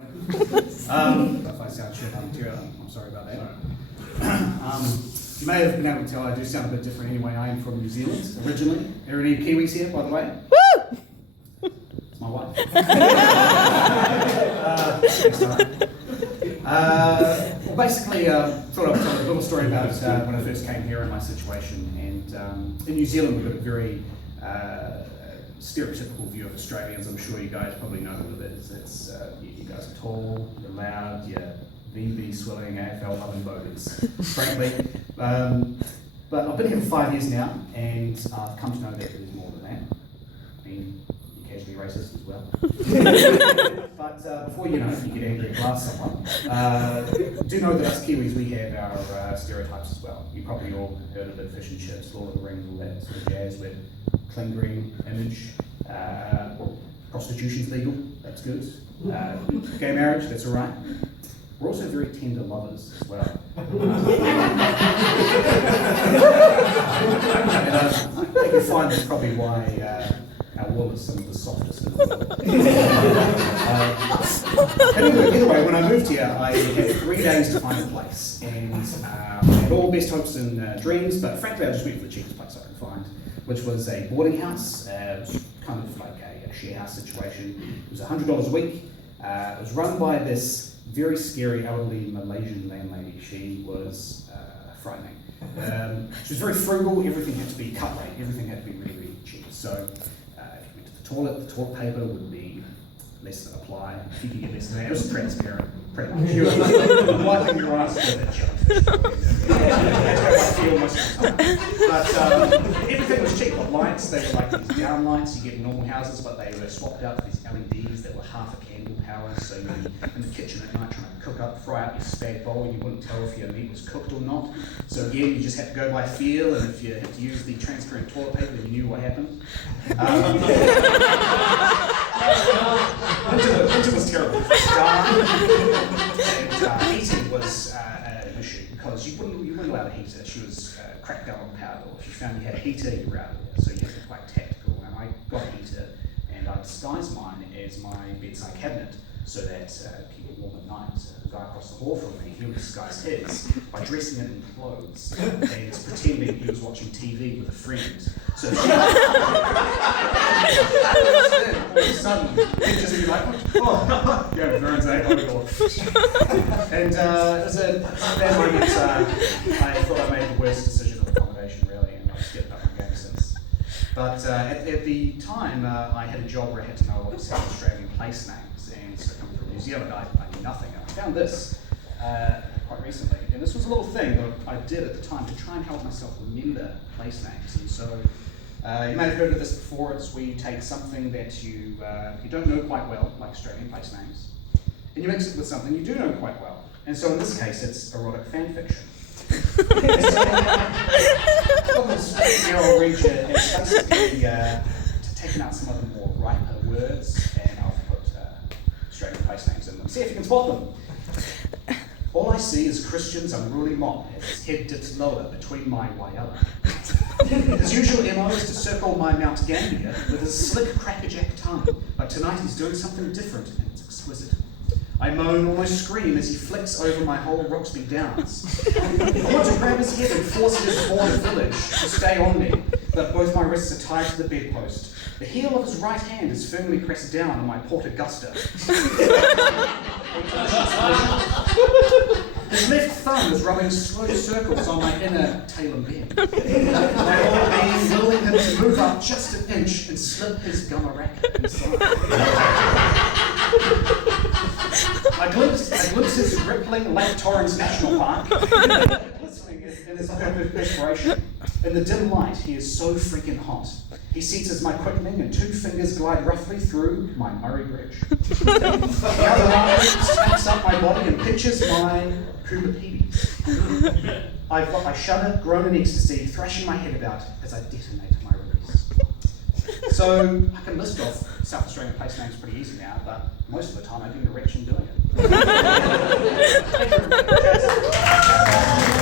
If I sound shit, I'm sorry about that. You may have been able to tell I do sound a bit different anyway. I am from New Zealand originally. Are there any Kiwis here, by the way? Woo! It's my wife. Well, basically, thought I'd tell a little story about when I first came here and my situation. And in New Zealand, we've got a very stereotypical view of Australians. I'm sure you guys probably know what it is. It's you guys are tall, you're loud, you're VB swilling AFL loving voters, frankly. But I've been here for 5 years now, and I've come to know that there's more than that. I mean, you're occasionally racist as well. But before you know it, you get angry at glass someone. Do know that us Kiwis, we have our stereotypes as well. You probably all heard of it, fish and chips, Lord of the Rings, all that sort of jazz with clean green image. Prostitution's legal, that's good. Gay marriage, that's all right. We're also very tender lovers as well. And, I think you find that's probably why our wool is some of the softest in the world. Anyway, when I moved here, I had 3 days to find a place, and I had all best hopes and dreams, but frankly I just went for the cheapest place I could find, which was a boarding house. It was kind of like a share house situation. It was $100 a week. It was run by this very scary elderly Malaysian landlady. She was frightening. She was very frugal. Everything had to be cut rate. Everything had to be really, really cheap. So if you went to the toilet paper would be less than a ply. If you could get less than that, it was transparent, pretty much. You were wiping your ass with a jellyfish. That's how I feel most of the time. But everything was cheap. The lights, they were like these down lights you get in normal houses, but they were swapped out for these LEDs that were half a candle power. So you'd be in the kitchen at night trying to cook up, fry up your spag bowl, and you wouldn't tell if your meat was cooked or not. So again, you just had to go by feel, and if you had to use the transparent toilet paper, then you knew what happened. Winter was terrible. And heating was an issue because you wouldn't allow the heater. She was cracked down on power bill. If you found you had a heater, you were out of there. So you had to be quite tactical. And I got a heater, and I disguised mine as my bedside cabinet so that keep it warm at night. The guy across the hall from me, he would disguise his by dressing it in clothes and pretending he was watching TV with a friend. So all of a sudden, he'd just be like, oh, yeah, Vern's and it was a bad moment. I thought I made the worst decision of accommodation, really, and I've stepped up my game since. But at the time, I had a job where I had to know a lot of South Australian place names, and so coming from New Zealand, I knew nothing. And I found this quite recently, and this was a little thing that I did at the time to try and help myself remember place names. And so you may have heard of this before. It's where you take something that you don't know quite well, like Australian place names, and you mix it with something you do know quite well. And so in this case, it's erotic fan fiction. I'll read you. It's basically taking out some of the more riper words, and I'll put Australian place names in them. See if you can spot them. All I see is Christian's unruly mop as his head dips lower between my waiala. His usual MO is to circle my Mount Gambier with his slick crackerjack tongue, but tonight he's doing something different, and it's exquisite. I moan, almost scream, as he flicks over my whole Roxby Downs. I want to grab his head and force his border village to stay on me, but both my wrists are tied to the bedpost. The heel of his right hand is firmly pressed down on my Port Augusta. His left thumb is rubbing slow circles on my inner tail and bend. My whole being willing him to move up just an inch and slip his gummer racket inside. I glimpse his rippling Lake Torrens National Park, glistening in his perspiration. In the dim light, he is so freaking hot. He senses my quickening, and 2 fingers glide roughly through my Murray Bridge. The other arm snaps up my body and pinches my Cubipedes. I shudder, groan in ecstasy, thrashing my head about as I detonate my release. So I can list off South Australian place names pretty easy now, but most of the time I get an erection doing it. Thank you very much.